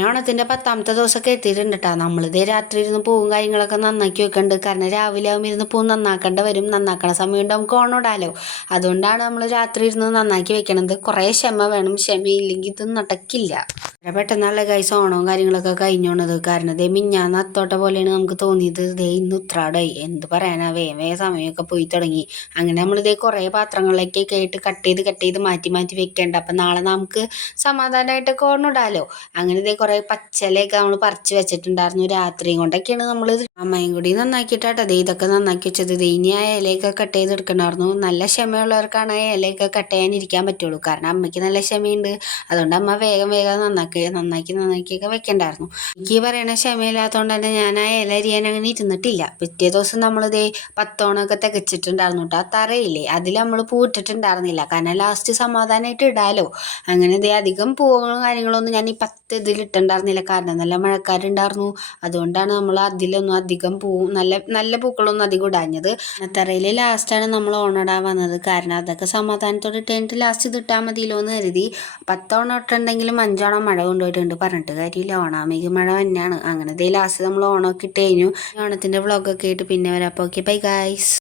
അങ്ങനെ ഓണത്തിൻ്റെ 10ാമത്തെ ദിവസമൊക്കെ എത്തിയിട്ടുണ്ട് കേട്ടോ. നമ്മളിതേ രാത്രി ഇരുന്ന് പൂവും കാര്യങ്ങളൊക്കെ നന്നാക്കി വെക്കുന്നുണ്ട്. കാരണം രാവിലെ ആകുമ്പോൾ ഇരുന്ന് പൂ നന്നാക്കേണ്ട വരും. നന്നാക്കണ സമയമുണ്ട് നമുക്ക് ഓണം ഇടാലോ. അതുകൊണ്ടാണ് നമ്മൾ രാത്രി ഇരുന്ന് നന്നാക്കി വെക്കണത്. കുറേ ക്ഷമ വേണം. ക്ഷമയില്ലെങ്കിൽ ഇത് നടക്കില്ല. പെട്ടെന്നുള്ള ഗൈസ് ഓണവും കാര്യങ്ങളൊക്കെ കഴിഞ്ഞോണത്. കാരണം ഇതേ മിഞ്ഞാന്ന് അത്തോട്ട പോലെയാണ് നമുക്ക് തോന്നിയത്. ഇതേ ഇന്ന് ഉത്രാടമായി. എന്ത് പറയാനാ, വേഗം സമയമൊക്കെ പോയി തുടങ്ങി. അങ്ങനെ നമ്മളിതേ കുറേ പാത്രങ്ങളിലേക്കൊക്കെ ആയിട്ട് കട്ട് ചെയ്ത് മാറ്റി മാറ്റി വെക്കേണ്ട. അപ്പം നാളെ നമുക്ക് സമാധാനമായിട്ടൊക്കെ ഓണം ഇടാലോ. അങ്ങനെ ഇതേ കുറേ പച്ചിലയൊക്കെ നമ്മൾ പറിച്ച് വെച്ചിട്ടുണ്ടായിരുന്നു. രാത്രിയും കൊണ്ടൊക്കെയാണ് നമ്മൾ അമ്മയും കൂടി നന്നാക്കിയിട്ടാട്ടോ ഇതൊക്കെ നന്നാക്കി വെച്ചത്. ഇനി ആ ഇലയൊക്കെ കട്ട് ചെയ്തെടുക്കണമായിരുന്നു. നല്ല ക്ഷമയുള്ളവർക്കാണ് ആ ഇലയൊക്കെ കട്ട് ചെയ്യാനിരിക്കാൻ പറ്റുള്ളൂ. കാരണം അമ്മയ്ക്ക് നല്ല ക്ഷമയുണ്ട്. അതുകൊണ്ട് അമ്മ വേഗം നന്നാക്കിയൊക്കെ വെക്കണ്ടായിരുന്നു. എനിക്ക് പറയണ ക്ഷമയില്ലാത്തതുകൊണ്ട് തന്നെ ഞാൻ ആ ഇല അരിയാൻ അങ്ങനെ ഇരുന്നിട്ടില്ല. പിറ്റേ ദിവസം നമ്മളിതേ 10 ഓണമൊക്കെ തികച്ചിട്ടുണ്ടായിരുന്നു കേട്ടോ. ആ തറയില്ലേ അതിൽ നമ്മൾ പൂവിട്ടിട്ടുണ്ടായിരുന്നില്ല. കാരണം ലാസ്റ്റ് സമാധാനമായിട്ട് ഇടാലോ. അങ്ങനെ ഇതേ അധികം പൂവുകളും കാര്യങ്ങളൊന്നും ഞാൻ ഈ 10 ഇതിലിട്ടുണ്ടായിരുന്നില്ല. കാരണം നല്ല മഴക്കാരുണ്ടായിരുന്നു. അതുകൊണ്ടാണ് നമ്മൾ അതിലൊന്നും അധികം നല്ല പൂക്കളൊന്നും അധികം ഇടാഞ്ഞത്. തറയിൽ ലാസ്റ്റാണ് നമ്മൾ ഓണിടാൻ വന്നത്. കാരണം അതൊക്കെ സമാധാനത്തോടെ ഇട്ടിട്ട് ലാസ്റ്റ് ഇത് ഇട്ടാൽ മതിയല്ലോ എന്ന് കരുതി. 10 ഓണം ഇട്ടുണ്ടെങ്കിലും 5 ഓണം മഴ കൊണ്ടുപോയിട്ടുണ്ട്. പറഞ്ഞിട്ട് കാര്യമില്ല, ഓണാമേക്ക് മഴ തന്നെയാണ്. അങ്ങനെ ലാസ്റ്റ് നമ്മൾ ഓണമൊക്കെ ഇട്ട് കഴിഞ്ഞു. ഓണത്തിൻ്റെ വ്ളോഗൊക്കെ ആയിട്ട് പിന്നെ വരാം. അപ്പോൾ ഓക്കെ, ബൈ ഗൈസ്.